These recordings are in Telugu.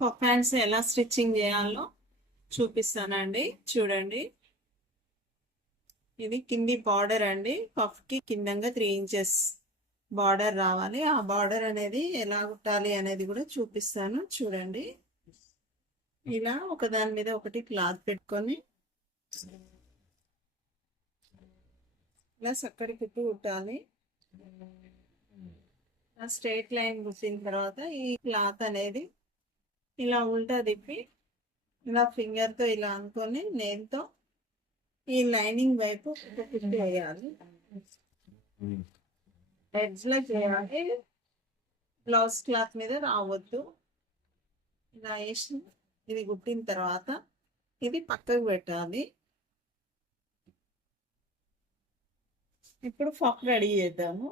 పఫ్ హ్యాండ్స్ ఎలా స్టిచ్చింగ్ చేయాలో చూపిస్తానండి. చూడండి, ఇది కింది బార్డర్ అండి. పఫ్ కి కిందంగా 3 ఇంచెస్ బార్డర్ రావాలి. ఆ బార్డర్ అనేది ఎలా కుట్టాలి అనేది కూడా చూపిస్తాను. చూడండి, ఇలా ఒకదాని మీద ఒకటి క్లాత్ పెట్టుకొని ఇలా చక్కటి కుట్టు కుట్టాలి. స్ట్రైట్ లైన్ కుట్టిన తర్వాత ఈ క్లాత్ అనేది ఇలా ఉల్టా తిప్పి ఇలా ఫింగర్ తో ఇలా అనుకొని నేల్తో ఈ లైనింగ్ వైపు కుట్టు వేయాలి. ఎడ్జ్ లో చేయాలి, బ్లౌజ్ క్లాత్ మీద రావద్దు. ఇలా వేసి ఇది కుట్టిన తర్వాత ఇది పక్కకు పెట్టాలి. ఇప్పుడు పఫ్ రెడీ చేద్దాము.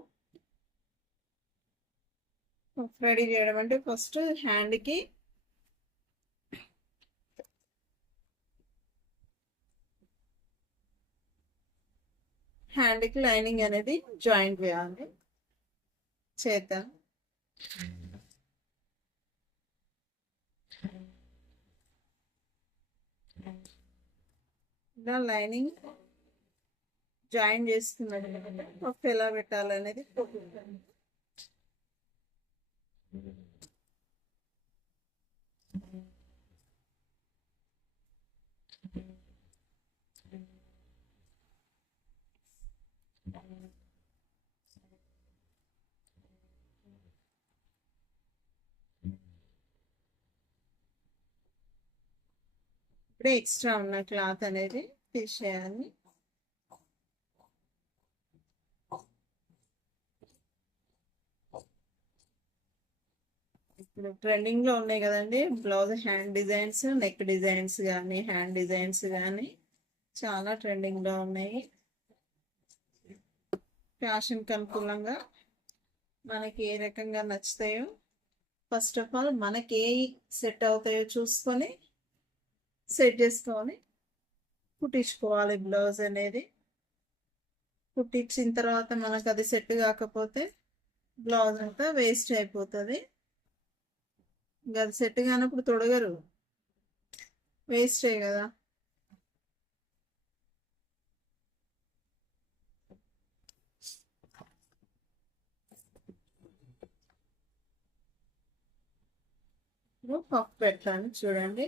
పఫ్ రెడీ చేయడం అంటే ఫస్ట్ హ్యాండ్కి లైనింగ్ అనేది జాయింట్ చేయాలి. చేద్దాం. ఇలా లైనింగ్ జాయిన్ చేసుకున్నది పఫ్ ఎలా పెట్టాలనేది చూపిస్తాను. ఇప్పుడే ఎక్స్ట్రా ఉన్న క్లాత్ అనేది తీసేయాలి. ఇప్పుడు ట్రెండింగ్ లో ఉన్నాయి కదండి blouse hand designs, neck designs కానీ హ్యాండ్ డిజైన్స్ కానీ చాలా ట్రెండింగ్ లో ఉన్నాయి. ఫ్యాషన్ కి అనుకూలంగా మనకి ఏ రకంగా నచ్చుతాయో ఫస్ట్ ఆఫ్ ఆల్ మనకి ఏ సెట్ అవుతాయో చూసుకొని సెట్ చేసుకొని కుట్టించుకోవాలి. బ్లౌజ్ అనేది కుట్టించిన తర్వాత మనకు అది సెట్ కాకపోతే బ్లౌజ్ అంతా వేస్ట్ అయిపోతుంది. ఇంకా అది సెట్ కానప్పుడు తొడగరు, వేస్టే కదా. పఫ్ పెట్టాను చూడండి.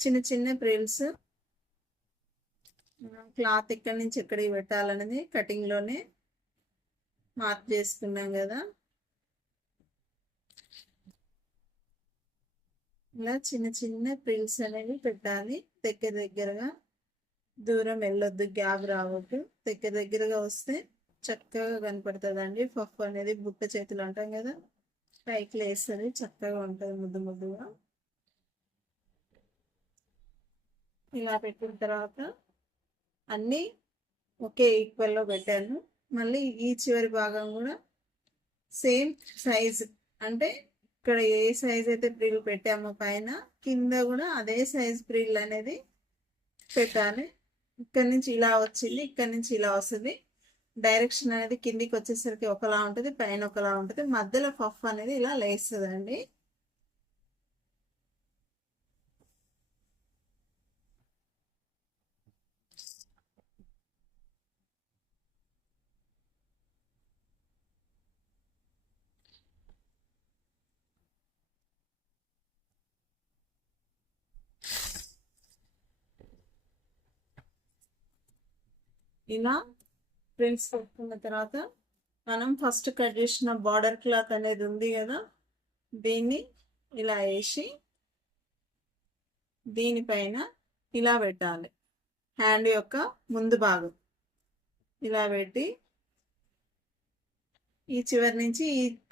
చిన్న చిన్న ప్రిల్స్ క్లాత్ ఎక్కడి నుంచి ఎక్కడికి పెట్టాలనేది కటింగ్ లోనే మార్క్ చేసుకున్నాం కదా. ఇలా చిన్న చిన్న ప్రిల్స్ అనేవి పెట్టాలి. దగ్గర దగ్గరగా, దూరం వెళ్ళొద్దు, గ్యాప్ రావద్దు. దగ్గర దగ్గరగా వస్తే చక్కగా కనపడుతుందండి. పఫ్ అనేది బుట్ట చేతులు అంటాం కదా, పైకి లేస్తుంది, చక్కగా ఉంటుంది ముద్దు ముద్దుగా. ఇలా పెట్టిన తర్వాత అన్నీ ఒకే ఈక్వల్లో పెట్టాను. మళ్ళీ ఈ చివరి భాగం కూడా సేమ్ సైజ్, అంటే ఇక్కడ ఏ సైజ్ అయితే ప్రిల్ పెట్టామో పైన కింద కూడా అదే సైజ్ ప్రిల్ అనేది పెట్టాలి. ఇక్కడ నుంచి ఇలా వచ్చింది, ఇక్కడ నుంచి ఇలా వస్తుంది. డైరెక్షన్ అనేది కిందికి వచ్చేసరికి ఒకలా ఉంటుంది, పైన ఒకలా ఉంటుంది. మధ్యలో పఫ్ అనేది ఇలా లేస్తుందండి. ఇలా ప్రింట్స్ పెట్టుకున్న తర్వాత మనం ఫస్ట్ కట్ చేసిన బార్డర్ క్లాత్ అనేది ఉంది కదా, దీన్ని ఇలా వేసి దీనిపైన ఇలా పెట్టాలి. హ్యాండ్ యొక్క ముందు భాగం ఇలా పెట్టి ఈ చివరి నుంచి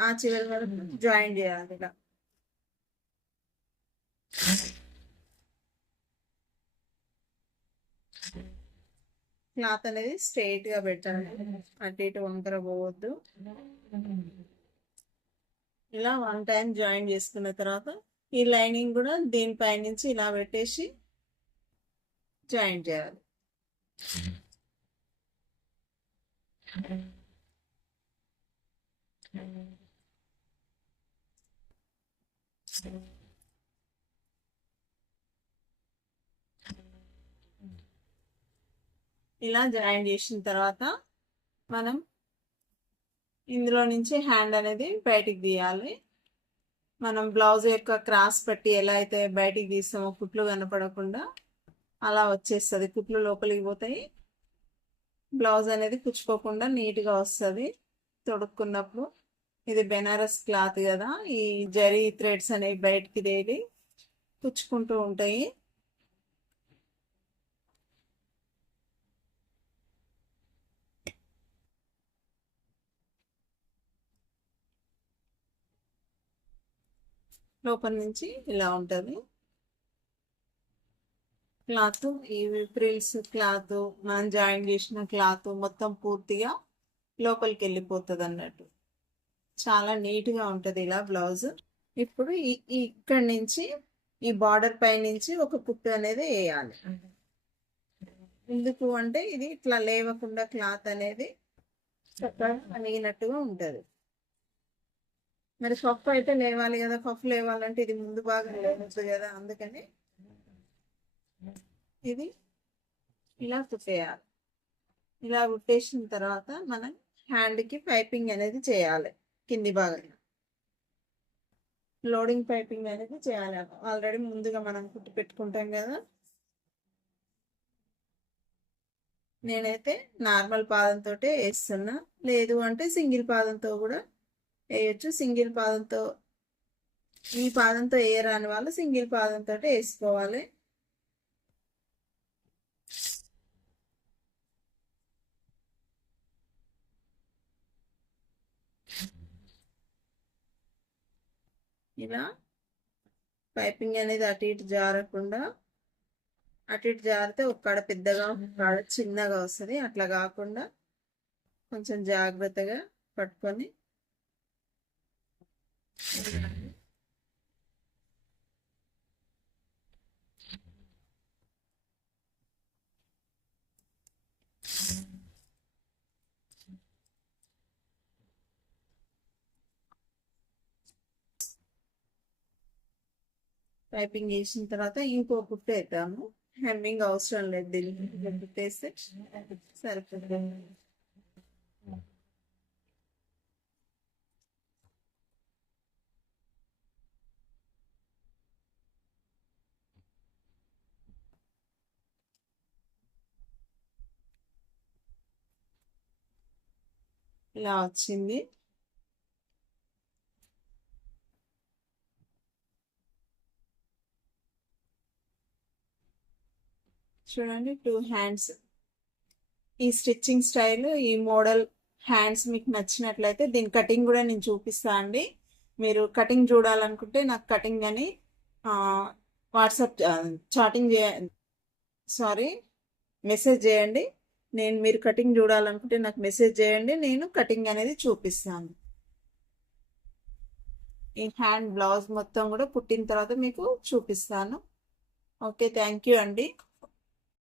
ఆ చివరి వరకు జాయిన్ చేయాలి. ఇలా క్లాత్ అనేది స్ట్రైట్ గా పెట్టాలి, అటు ఇటు వంకర పోవద్దు. ఇలా 1 టైం జాయిన్ చేసుకున్న తర్వాత ఈ లైనింగ్ కూడా దీనిపై నుంచి ఇలా పెట్టేసి జాయిన్ చేయాలి. ఇలా జాయిన్ చేసిన తర్వాత మనం ఇందులో నుంచి హ్యాండ్ అనేది బయటికి తీయాలి. మనం బ్లౌజ్ యొక్క క్రాస్ పట్టి ఎలా అయితే బయటికి తీస్తామో కుట్లు కనపడకుండా అలా వచ్చేస్తుంది. కుట్లు లోపలికి పోతాయి, బ్లౌజ్ అనేది కుచ్చుకోకుండా నీట్గా వస్తుంది తొడుక్కున్నప్పుడు. ఇది బెనారస్ క్లాత్ కదా, ఈ జరీ థ్రెడ్స్ అనేవి బయటికి తేలి కుచ్చుకుంటూ ఉంటాయి. లోపల నుంచి ఇలా ఉంటుంది క్లాత్. ఈ ఫ్రిల్స్ క్లాత్ మనం జాయిన్ చేసిన క్లాత్ మొత్తం పూర్తిగా లోపలికి వెళ్ళిపోతుంది అన్నట్టు. చాలా నీట్గా ఉంటుంది ఇలా బ్లౌజ్. ఇప్పుడు ఇక్కడి నుంచి ఈ బార్డర్ పై నుంచి ఒక కుట్టు అనేది వేయాలి. ఎందుకు అంటే ఇది ఇట్లా లేవకుండా క్లాత్ అనేది చక్కగా అణిగినట్టుగా ఉంటుంది. మరి పఫ్ అయితే లేవాలి కదా, పఫ్ లేవాలంటే ఇది ముందు బాగా లేవచ్చు కదా, అందుకని ఇది ఇలా కుట్టేయాలి. ఇలా కుట్టేసిన తర్వాత మనం హ్యాండ్కి పైపింగ్ అనేది చేయాలి. కింది భాగంలో లోడింగ్ పైపింగ్ అనేది చేయాలి. ఆల్రెడీ ముందుగా మనం కుట్టి పెట్టుకుంటాం కదా. నేనైతే నార్మల్ పాదంతో వేస్తున్నా, లేదు అంటే సింగిల్ పాదంతో కూడా వేయచ్చు. సింగిల్ పాదంతో, ఈ పాదంతో వేయరాని వాళ్ళు సింగిల్ పాదంతో వేసుకోవాలి. ఇలా పైపింగ్ అనేది అటు ఇటు జారకుండా, అటు ఇటు జారితే ఒక్కడ పెద్దగా ఒక్కడ చిన్నగా వస్తుంది. అట్లా కాకుండా కొంచెం జాగ్రత్తగా పట్టుకొని పైపింగ్ వేసిన తర్వాత ఇంకో కుట్టు వేద్దాము. హెమ్మింగ్ అవసరం లేదు, దీనికి కుట్టేస్తే సరిపోతుంది. ఇలా వచ్చింది. చూడండి, 2 హ్యాండ్స్. ఈ స్టిచ్చింగ్ స్టైల్, ఈ మోడల్ హ్యాండ్స్ మీకు నచ్చినట్లయితే దీని కటింగ్ కూడా నేను చూపిస్తా అండి. మీరు కటింగ్ చూడాలనుకుంటే నాకు కటింగ్ అని వాట్సాప్ చాటింగ్ మెసేజ్ చేయండి. మీరు కటింగ్ చూడాలనుకుంటే నాకు మెసేజ్ చేయండి, నేను కటింగ్ అనేది చూపిస్తాను. ఈ హ్యాండ్ బ్లౌజ్ మొత్తం కూడా కుట్టిన తర్వాత మీకు చూపిస్తాను. ఓకే, థ్యాంక్ యూ అండి.